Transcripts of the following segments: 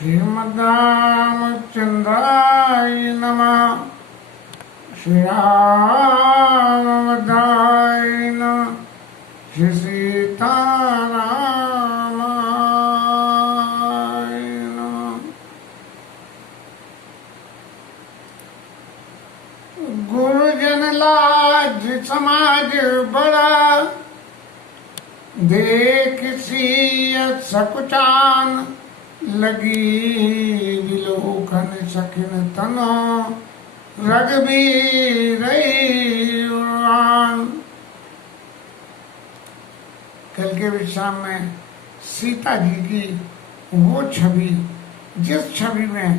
श्रीमद्रामचन्द्राय नमः। श्रीरामभद्राय नमः। श्री सीतारामाय नमः। गुरुजन लाज समाज बड़ा, देख सियत सकुचान, लगी विलोकन सखिन तनो, रघुबीर उड़ान। कल के विश्राम में सीता जी की वो छवि, जिस छवि में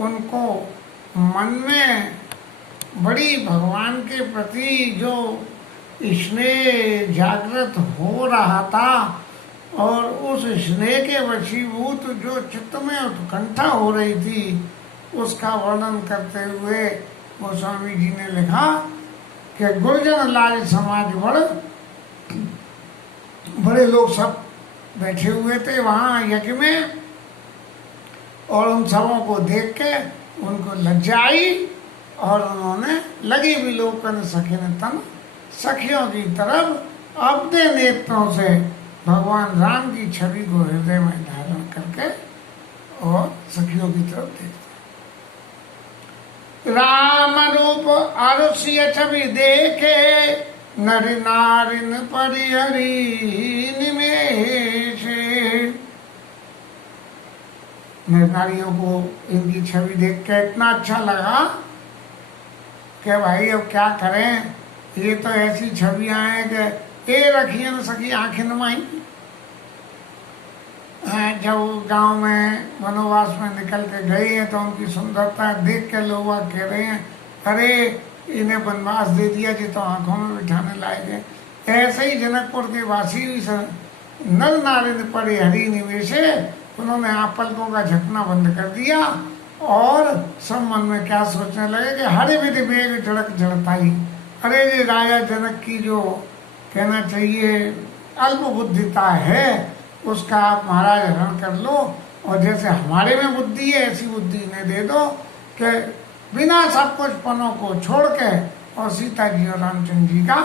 उनको मन में बड़ी भगवान के प्रति जो स्नेह जागृत हो रहा था और उस स्नेह के वशीभूत जो चित्त में उत्कंठा हो रही थी, उसका वर्णन करते हुए गोस्वामी जी ने लिखा कि गुरुजन लाज समाज बड़े लोग सब बैठे हुए थे वहां यज्ञ में, और उन सबों को देख के उनको लज्जा आई और उन्होंने लगी विलोकन सखिन तन, सखियों की तरफ अपने नेत्रों से भगवान राम की छवि को हृदय में धारण करके और सखियों की तरफ देखते। राम रूप आरुष्य छवि देखे, नर नारिन परिहरी निमेष। नर नारियों को इनकी छवि देख के इतना अच्छा लगा कि भाई अब क्या करें, ये तो ऐसी छवियां हैं कि ए रखिए न सकी आंखें नमाई। जब गांव में वनवास में निकल के गए हैं तो उनकी सुंदरता देख के लोग कह रहे हैं, अरे इन्हें वनवास दे दिया जी तो आंखों में बिठाने लायक है। ऐसे ही जनकपुर के वासी नर नारिन परे हरि निवेशे, उन्होंने आप पलकों का झपना बंद कर दिया और सब मन में क्या सोचने लगे कि हरि विधि बेग झड़क झड़ताई। अरे ये राजा जनक की जो कहना चाहिए अल्प बुद्धिता है, उसका आप महाराज हरण कर लो, और जैसे हमारे में बुद्धि है ऐसी बुद्धि इन्हें दे दो कि बिना सब कुछ पनों को छोड़ के और सीता जी और रामचंद्र जी का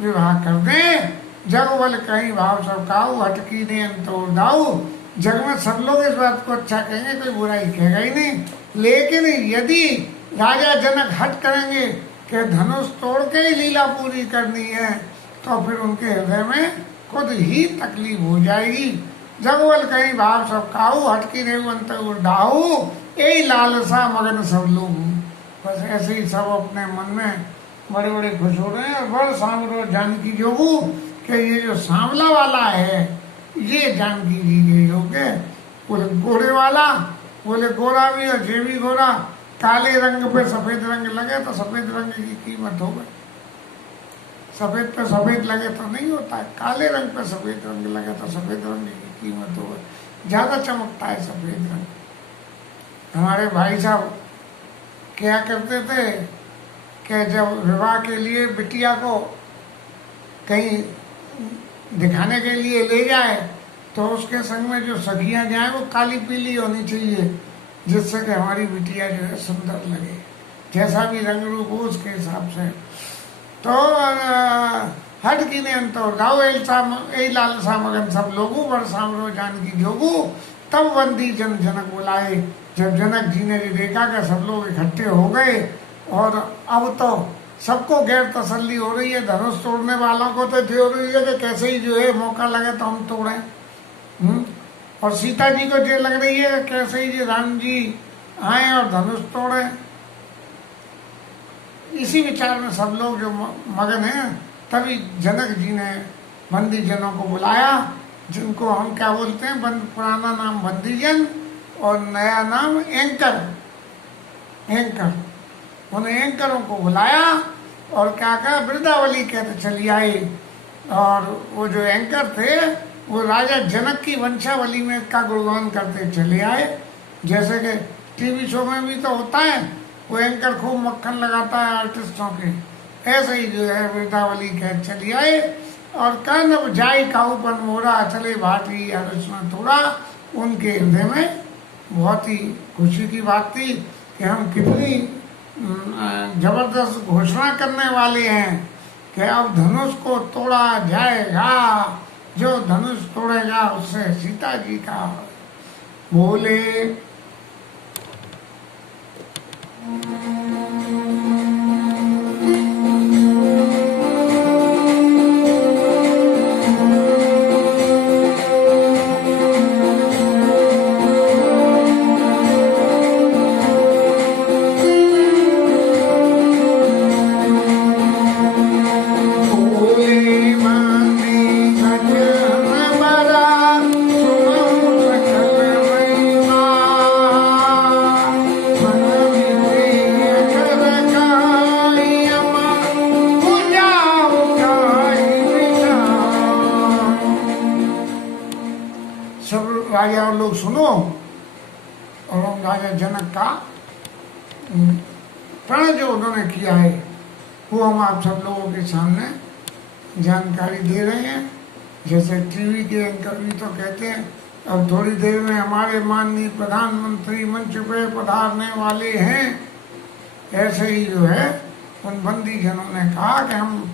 विवाह कर दें। जग बल कहीं भाव सब काऊ, हटकी ने अंतोर दाऊ। जग में सब लोग इस बात को अच्छा कहेंगे, कोई बुराई कहेगा ही नहीं। लेकिन यदि राजा जनक हट करेंगे कि धनुष तोड़ के ही लीला पूरी करनी है, तो फिर उनके हृदय में खुद ही तकलीफ हो जाएगी। जगवल कहीं भाव सब काऊ, हटकी रेव अंत डाहू, यही लालसा मगन सब लोग। बस ऐसे ही सब अपने मन में बड़े बड़े खुश हो रहे हैं। और बड़ सांवरो जानकी जोगू कि ये जो सांवला वाला है ये जानकी जी के योग है। बोले गोरे वाला, बोले गोरा भी और जे भी गोरा, काले रंग पे सफेद रंग लगे तो सफेद रंग की कीमत हो गई। सफेद पे सफेद लगे तो नहीं होता है, काले रंग पे सफेद रंग लगे तो सफेद रंग की कीमत हो गई। ज्यादा चमकता है सफेद रंग। हमारे भाई साहब क्या करते थे कि जब विवाह के लिए बिटिया को कहीं दिखाने के लिए ले जाए तो उसके संग में जो सखियां जाए वो काली पीली होनी चाहिए, जिससे कि हमारी बिटिया जो है सुंदर लगे, जैसा भी रंग रूप हो उसके हिसाब से। तो हट की ने अंतर गाओ लाल सा मगन सब लोगू, बड़ सांवरो जानकी जोगू। तब बंदी जन जनक बुलाए। जब जनक जी ने देखा कि सब लोग इकट्ठे हो गए और अब तो सबको गैर तसल्ली हो रही है, धनुष तोड़ने वालों को तो जो रही है कि कैसे ही जो है मौका लगे तो हम तोड़े, और सीता जी को जो लग रही है कैसे ही जी राम जी आए और धनुष तोड़े। इसी विचार में सब लोग जो मगन हैं, तभी जनक जी ने बंदी जनों को बुलाया, जिनको हम क्या बोलते हैं, पुराना नाम बंदीजन और नया नाम एंकर। उन्हें एंकरों को बुलाया और क्या कहा, वृंदावली कहते चली आई। और वो जो एंकर थे वो राजा जनक की वंशावली में का गुणगान करते चले आए। जैसे कि टीवी शो में भी तो होता है, वो एंकर खूब मक्खन लगाता है आर्टिस्टों के, ऐसे ही जो है वृंदावली कह चली आए। और कन जाई काऊपन मोरा, चले भाटी आलोचना थोड़ा, उनके हृदय में बहुत ही खुशी की बात थी कि हम कितनी जबरदस्त घोषणा करने वाले हैं कि अब धनुष को तोड़ा जाएगा, जो धनुष तोड़ेगा उससे सीता जी का बोले। राजा और लोग सुनो, और हम राजा जनक का प्रण जो उन्होंने किया है वो हम आप सब लोगों के सामने जानकारी दे रहे हैं। जैसे टीवी के एंकर भी तो कहते हैं अब थोड़ी देर में हमारे माननीय प्रधानमंत्री मंच पे पधारने वाले हैं, ऐसे ही जो है उन बंदी जनों ने कहा कि हम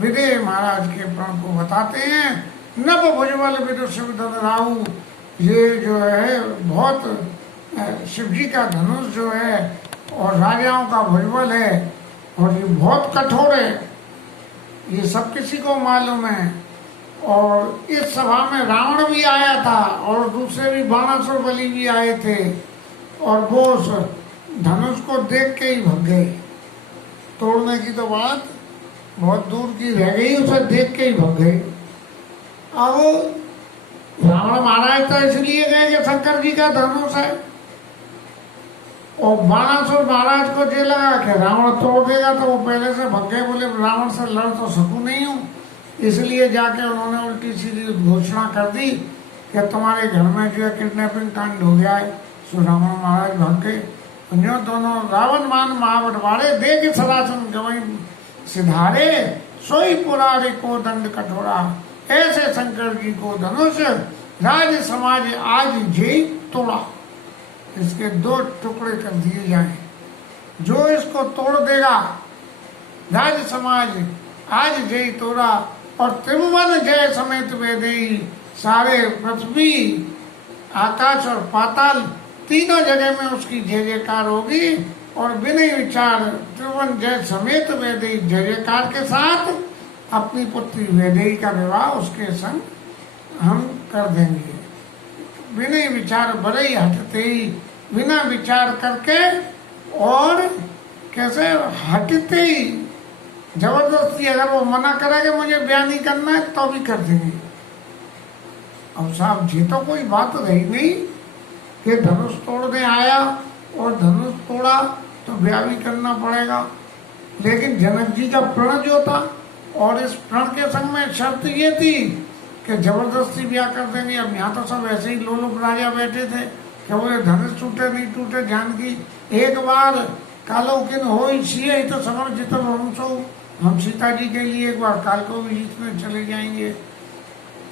विदेह महाराज के प्रण को बताते हैं। नभ भुजबल विदुष विदन राहु, ये जो है बहुत शिव जी का धनुष जो है और राजाओं का भुजबल है और ये बहुत कठोर है, ये सब किसी को मालूम है। और इस सभा में रावण भी आया था और दूसरे भी बाणासुर बलि भी आए थे और वो उस धनुष को देख के ही भग गए। तोड़ने की तो बात बहुत दूर की रह गई, उसे देख के ही भग गए। अब रावण महाराज तो इसलिए गए कि शंकर जी का धनुष है, और बाणासुर महाराज को ये लगा कि रावण तोड़ देगा तो वो पहले से भग गए, बोले रावण से लड़ तो सकूं नहीं हूं, इसलिए जाके उन्होंने उल्टी सीधी घोषणा कर दी कि तुम्हारे घर में जो है किडनैपिंग कांड हो गया है। सो रावण महाराज भग गए। जो दोनों रावण मान महाबटवारे देख सरासन गवई सिधारे, सोई पुरारे को दंड कठोरा, ऐसे शंकर जी को धनुष राज समाज आज जय तोड़ा। इसके दो टुकड़े कर दिए जाएं, जो इसको तोड़ देगा राज समाज आज जय तोड़ा। और त्रिभुवन जय समेत वेदेई, सारे पृथ्वी आकाश और पाताल तीनों जगह में उसकी जय जयकार होगी। और बिना विचार त्रिभुवन जय समेत वेदेई, जय जयकार के साथ अपनी पुत्री वैदेही का विवाह उसके संग हम कर देंगे। बिना विचार बड़े ही हटते ही, बिना विचार करके और कैसे हटते ही, जबरदस्ती अगर वो मना करेगा मुझे ब्याह नहीं करना है तो भी कर देंगे। अब साहब जी तो कोई बात रही नहीं कि धनुष तोड़ने आया और धनुष तोड़ा तो ब्याह भी करना पड़ेगा। लेकिन जनक जी का प्रण जो था, और इस प्रण के संग में शर्त ये थी कि जबरदस्ती ब्याह कर देंगे। अब यहाँ तो सब ऐसे ही लोलुप राजा बैठे थे कि बोले धनुष टूटे नहीं टूटे, जानकी एक बार कालो किन हो सीए तो समर जितन वंशो, हम सीता जी के लिए एक बार काल को भी जीतने चले जाएंगे।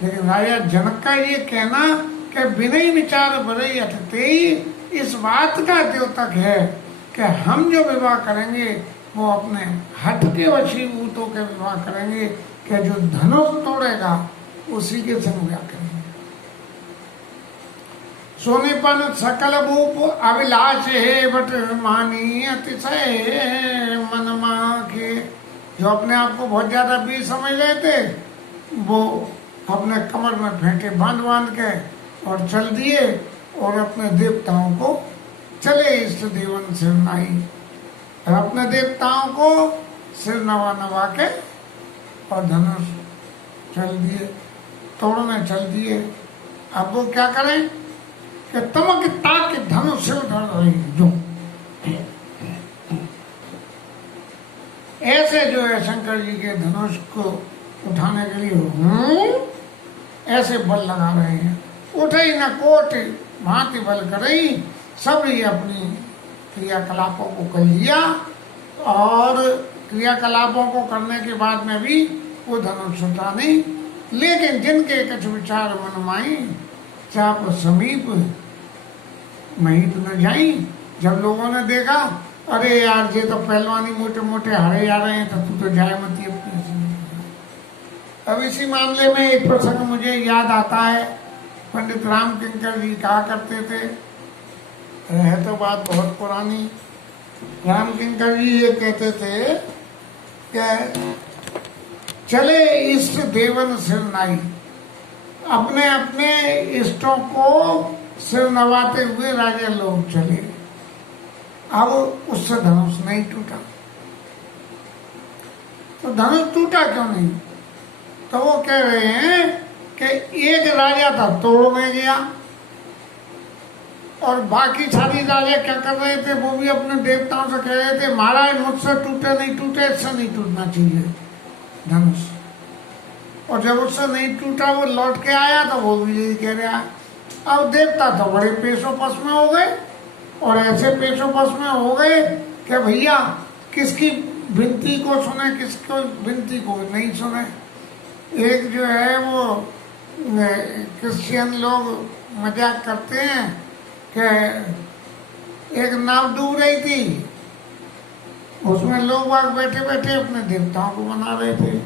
लेकिन राजा जनक का ये कहना कि बिना ही विचार बड़े हटते ही इस बात का द्योतक है कि हम जो विवाह करेंगे वो अपने हट के वशीभूतों के विवाह करेंगे, कि जो धनुष तोड़ेगा उसी के संग विवाह करेंगे। सोनेपन सकल भूप अभिलाष है बट मानी अतिशय मन माखे, जो अपने आप को बहुत ज्यादा भी समझ रहे थे वो अपने कमर में फेंटे बांध बांध के और चल दिए और अपने देवताओं को चले इष्ट देवन सिर नाई, और अपने देवताओं को सिर नवा नवा के और धनुष चल दिए, तोड़ने चल दिए। अब वो क्या करें कि तमक ताक धनुष सिर धर रही जो ऐसे जो है शंकर जी के धनुष को उठाने के लिए ऐसे बल लगा रहे हैं। उठे न कोट भांति बल करई, सब ही अपनी क्रियाकलापों को कर लिया, और क्रियाकलापों को करने के बाद में भी वो धनुष उठा नहीं। लेकिन जिनके कुछ विचार मन माई चाप समीप महित न जाई। जब लोगों ने देखा, अरे यार ये तो पहलवानी मोटे मोटे हारे जा रहे हैं, तो तू तो जाए मत अपनी। अब इसी मामले में एक प्रसंग मुझे याद आता है। पंडित राम किंकर जी कहा करते थे, है तो बात बहुत पुरानी। राम किंकर जी ये कहते थे कि चले इष्ट देवन सिर नाई, अपने अपने इष्टों को सिर नवाते हुए राजा लोग चले। अब उससे धनुष नहीं टूटा। तो धनुष टूटा क्यों नहीं? तो वो कह रहे हैं कि एक राजा था तोड़ने गया, और बाकी सारी राजा क्या कर रहे थे, वो भी अपने देवताओं से कह रहे थे, महाराज मुझसे टूटे नहीं टूटे, इससे नहीं टूटना चाहिए धनुष। और जब उससे नहीं टूटा, वो लौट के आया, तो वो भी यही कह रहा। अब देवता तो बड़े पेशोपस में हो गए, और ऐसे पेशोपस में हो गए कि भैया किसकी विनती को सुने, किसको विनती को नहीं सुने। एक जो है वो क्रिश्चियन लोग मजाक करते हैं कि एक नाव डूब रही थी, उसमें लोग बाग बैठे बैठे अपने देवताओं को मना रहे थे।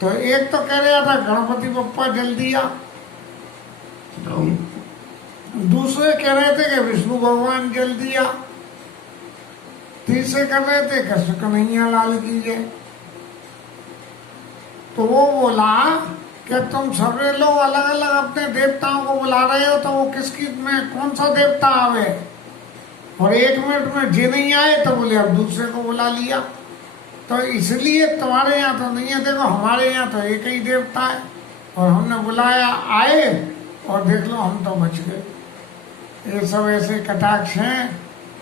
तो एक तो कह रहा था गणपति बप्पा जल्दी आ, तो दूसरे कह रहे थे कि विष्णु भगवान जल्दी आ, तीसरे कर रहे थे कृष्ण कन्हैया लाल की जय। तो वो बोला कि तुम सभी लोग अलग अलग अपने देवताओं को बुला रहे हो, तो वो किसकी में कौन सा देवता आवे? और एक मिनट में जे नहीं आए तो बोले अब दूसरे को बुला लिया। तो इसलिए तुम्हारे यहाँ तो नहीं है, देखो हमारे यहाँ तो एक ही देवता है, और हमने बुलाया आए, और देख लो हम तो बच गए। ये सब ऐसे कटाक्ष हैं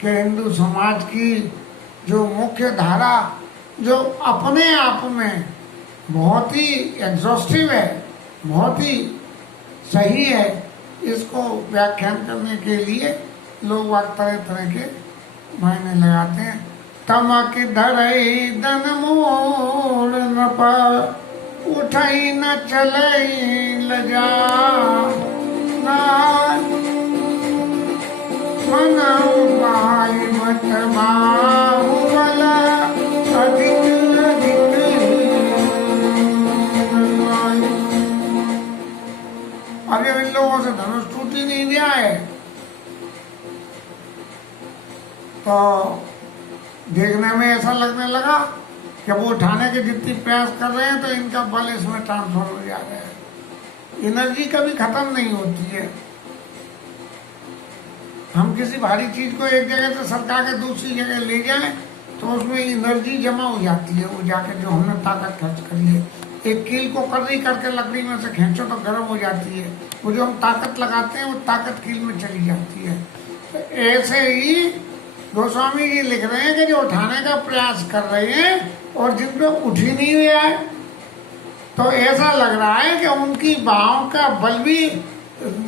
कि हिंदू समाज की जो मुख्य धारा, जो अपने आप में बहुत ही एग्जॉस्टिव है, बहुत ही सही है, इसको व्याख्यान करने के लिए लोग तरह तरह के मायने लगाते हैं। तमक धरई दन मोड़ न पावे, उठई न चलई लजा, मन पाई मत बाहुबल अधिक अरे इन लोगों से धनुष टूट ही नहीं दिया है। तो देखने में ऐसा लगने लगा कि वो उठाने के जितनी प्रयास कर रहे हैं, तो इनका बल इसमें ट्रांसफर हो जा रहा है। एनर्जी कभी खत्म नहीं होती है। हम किसी भारी चीज को एक जगह से सरका के दूसरी जगह ले जाएं, तो उसमें एनर्जी जमा हो जाती है। वो जाके जो हमने ताकत खर्च करी है, एक कील को कर्री करके लकड़ी में से खींचो तो गर्म हो जाती है, वो जो हम ताकत लगाते हैं वो ताकत कील में चली जाती है। तो ऐसे ही गोस्वामी जी लिख रहे हैं कि जो उठाने का प्रयास कर रहे हैं और जिन पे उठ ही नहीं हुआ है, तो ऐसा लग रहा है कि उनकी बाहों का बल भी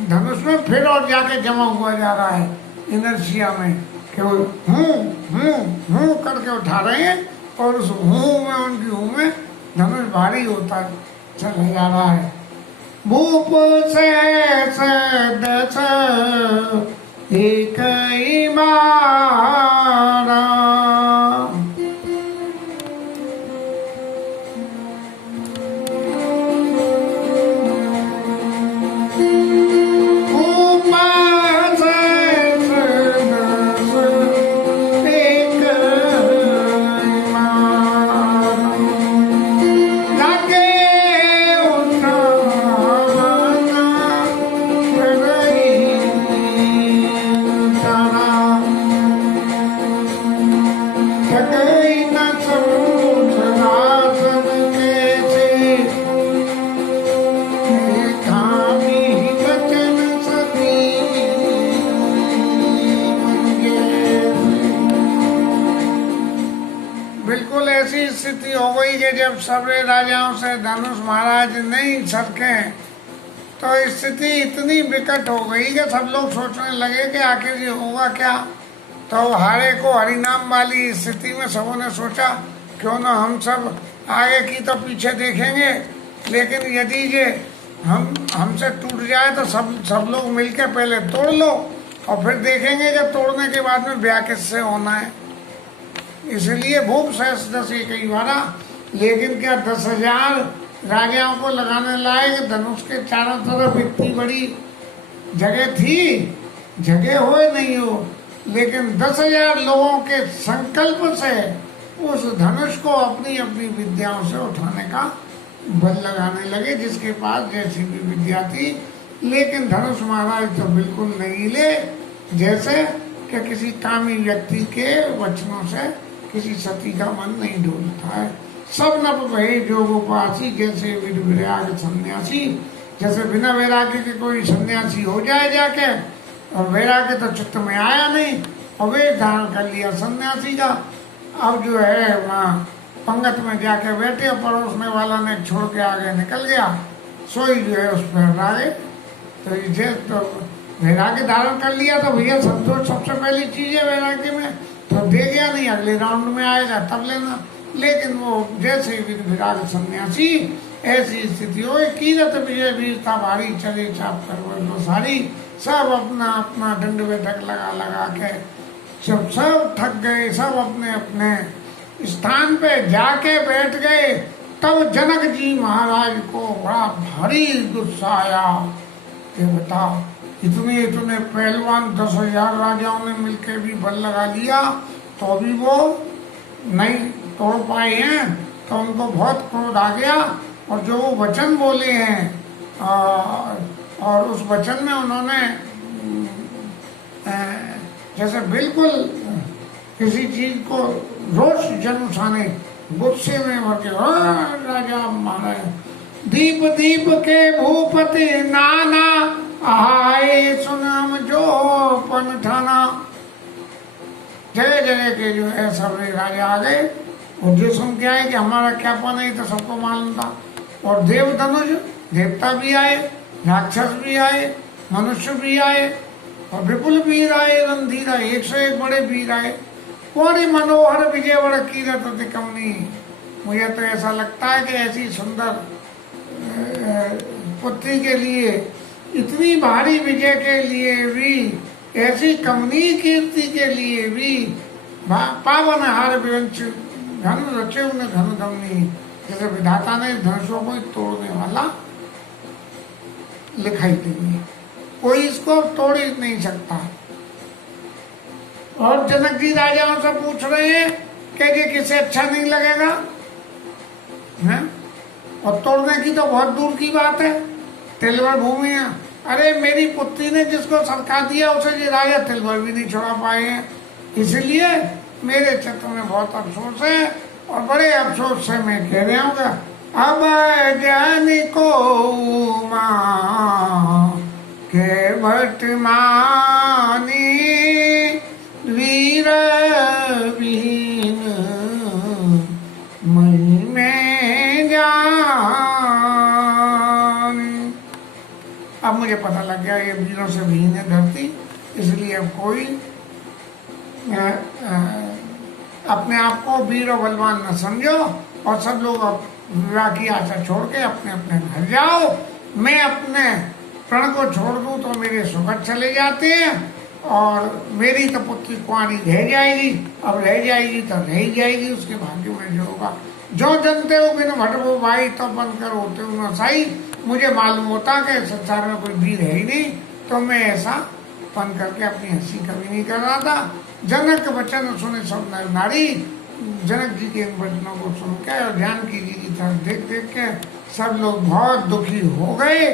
धनुष में फिर और जाके जमा हुआ जा रहा है इनर्शिया में, कि वो हूँ करके उठा रहे हैं, और उस हूँ में, उनकी हूँ में धनुष भारी होता चला जा रहा है। भूप से दस एक मारा, स्थिति हो गई कि जब सबरे राजाओं से धनुष महाराज नहीं सरके, तो स्थिति इतनी विकट हो गई कि सब लोग सोचने लगे कि आखिर ये होगा क्या। तो हारे को हरिनाम वाली स्थिति में सबों ने सोचा क्यों ना हम सब आगे की तो पीछे देखेंगे, लेकिन यदि ये हमसे टूट जाए तो सब लोग मिलके पहले तोड़ लो, और फिर देखेंगे जब तोड़ने के बाद में ब्याह किससे होना है। इसलिए भूप सहस दस कई बारा, लेकिन क्या 10,000 राजाओं को लगाने लायक धनुष के चारों तरफ इतनी बड़ी जगह थी, जगह हो नहीं हो, लेकिन 10,000 लोगों के संकल्प से उस धनुष को अपनी अपनी विद्याओं से उठाने का बल लगाने लगे, जिसके पास जैसी भी विद्या थी। लेकिन धनुष महाराज तो बिल्कुल नहीं ले, जैसे कि किसी कामी व्यक्ति के वचनों से किसी सती का मन नहीं डोलता है। सब नप भये जोग उपासी, जैसे विराग सन्यासी, जैसे बिना वैराग्य के कोई सन्यासी हो जाए जाके, और वैराग्य तो चित्त में आया नहीं और वे धारण कर लिया सन्यासी का। अब जो है वहाँ पंगत में जाके बैठे, परोसने वाला ने छोड़ के आगे निकल गया, सोई जो है उस पर रागे। तो ये तो वैराग्य धारण कर लिया तो भैया संतोष सबसे पहली चीज है वैराग्य में, तो दे गया नहीं, अगले राउंड में आएगा तब लेना। लेकिन वो जैसे विराग सन्यासी, ऐसी स्थिति हो, कीरत विजय वीरता भारी, चले चाप कर वो सारी, सब अपना अपना दंड बैठक लगा लगा के जब सब थक गए, सब अपने अपने स्थान पे जाके बैठ गए, तब जनक जी महाराज को बड़ा भारी गुस्सा आया कि बताओ इतने इतने पहलवान 10,000 राजाओं ने मिलकर भी बल लगा लिया तो भी वो नहीं तोड़ पाए हैं। तो उनको बहुत क्रोध आ गया, और जो वो वचन बोले हैं और उस वचन में उन्होंने जैसे बिल्कुल किसी चीज को रोष जन्मसाने गुस्से में भर के राजा महाराज, दीप दीप के भूपति नाना, आए सुनाम जो पन ठाना। जगह जगह के जो है सब राजा आ गए, और जो सुन के आए कि हमारा क्या पन है, तो सबको मालूम था। और देव धनुष, देवता भी आए, राक्षस भी आए, मनुष्य भी आए, और विपुल वीर आए, रणधीर आए, 101 बड़े वीर आए। कोरी मनोहर विजयवड़ कीरत अति कमनी। मुझे तो ऐसा लगता है कि ऐसी सुंदर पुत्री के लिए, इतनी भारी विजय के लिए भी, ऐसी कमनी कीर्ति के लिए भी, पावन हार विवंश घन रचे उन्हें घन गमनी, जैसे विधाता ने धनुषों को तोड़ने वाला लिखाई दी, कोई इसको तोड़ ही नहीं सकता। और जनक जी राजाओं से पूछ रहे हैं कि ये किसे अच्छा नहीं लगेगा है? और तोड़ने की तो बहुत दूर की बात है, तिलवर भूमि है। अरे मेरी पुत्री ने जिसको सरका दिया उसे ये राजा तिलवर भी नहीं छोड़ा पाए हैं, इसलिए मेरे चित्त में बहुत अफसोस है, और बड़े अफसोस से मैं कह रहा हूँ अब जान को माँ के भट मानी, वीर विहीन मई में जान। अब मुझे पता लग गया ये वीरों से विहीन है धरती, इसलिए अब कोई अपने आप को वीर और बलवान न समझो, और सब लोग अब विवाह की आशा छोड़ के अपने अपने घर जाओ। मैं अपने प्रण को छोड़ दूं तो मेरे सुखद चले जाते हैं, और मेरी तो पुत्री कुंवारी रह जाएगी, अब रह जाएगी तो रह ही जाएगी, उसके भाग्य में जो होगा। जो जनते हो बिन भटबो भाई, तो बनकर होते हो न साई। मुझे मालूम होता कि संसार में कोई वीर है ही नहीं, तो मैं ऐसा पन करके अपनी हंसी कभी नहीं कर रहा था। जनक वचन सुने सब नर नारी, जनक जी के इन वचनों को सुन के और जानकी जी की तरफ देख देख के सब लोग बहुत दुखी हो गए,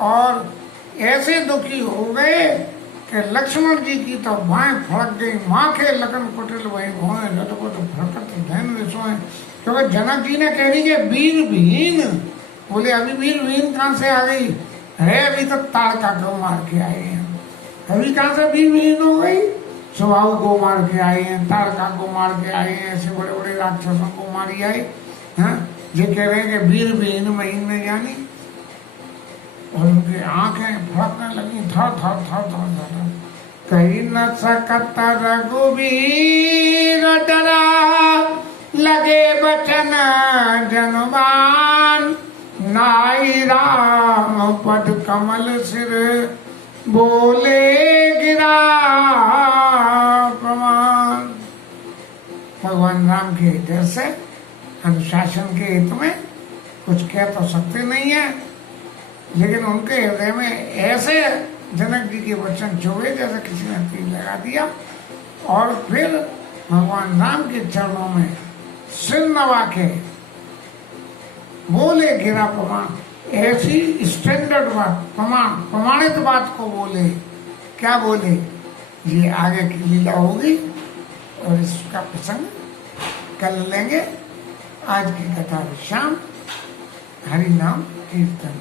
और ऐसे दुखी हो गए कि लक्ष्मण जी की तो बाएं फड़क गई, माँ के लखन कुटिल वही भोए लटको तो फड़कत धैन विसोए। क्योंकि जनक जी ने कह दी कि वीर विहीन, बोले अभी वीर विहीन कहाँ से आ गई है, अभी तो ताड़का को मार के आए हैं, अभी कहाँ से वीर विहीन हो गई, सुबाहु को मार के आए हैं, ताड़का को मार के आए हैं, ऐसे बड़े बड़े राक्षसों को मारी आए हैं। ये कह रहे हैं कि वीर विहीन महीन में जानी, और उनकी आंखें फड़कने लगी थर थर थर थर थर। कहीं न सकत रघुबीर डरा, लगे बचन जनबान, नाई राम पद कमल सिर बोले गिरा। राम के डर से, अनुशासन के हित में कुछ कह तो सकते नहीं है, लेकिन उनके हृदय में ऐसे जनक जी के वचन चुभे जैसे किसी ने तीर लगा दिया। और फिर भगवान राम के चरणों में सिर नवा के बोले गिरा प्रमाण, ऐसी स्टैंडर्ड बात, प्रमाणित बात को बोले। क्या बोले? ये आगे की लीला होगी और इसका प्रसंग कल लेंगे। आज की कथा विश्राम। हरि नाम कीर्तन।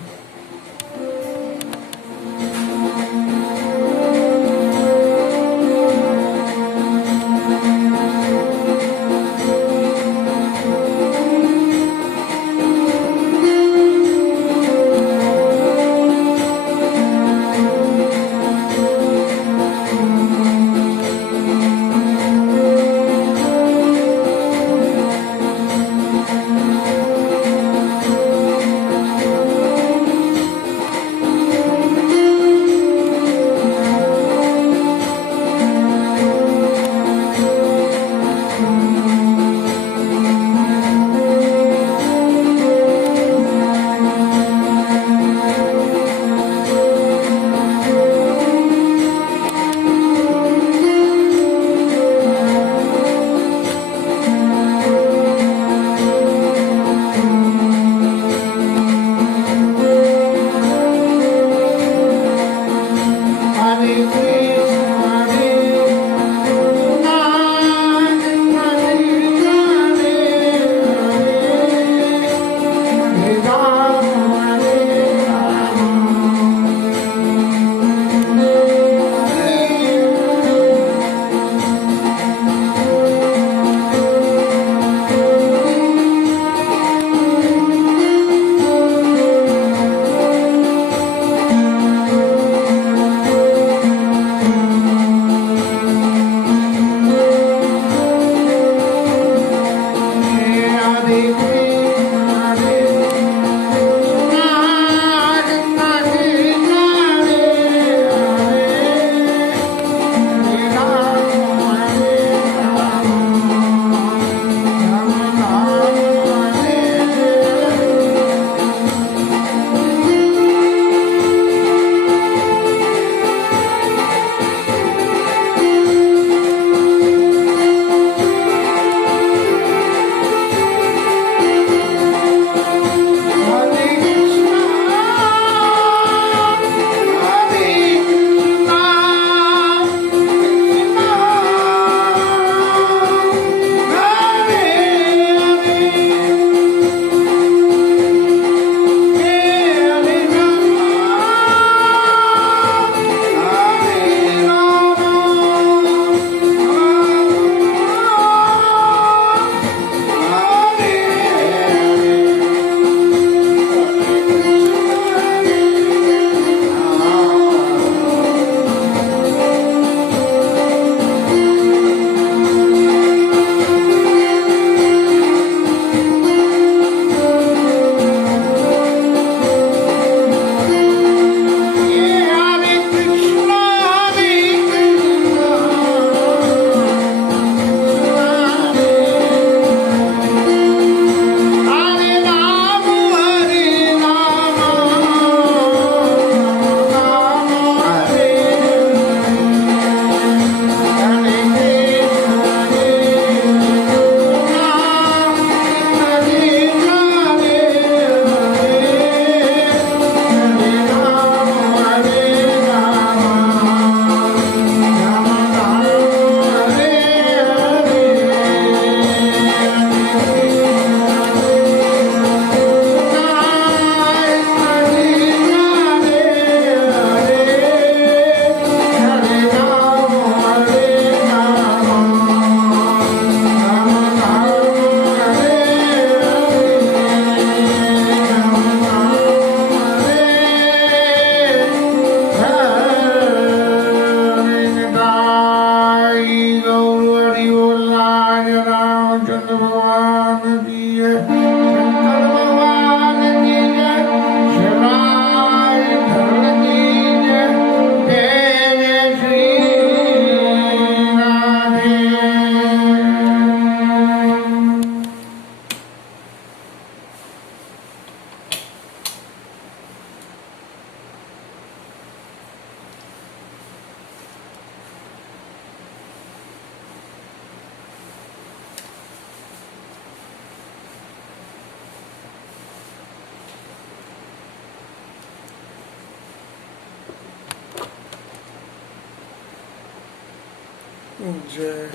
जय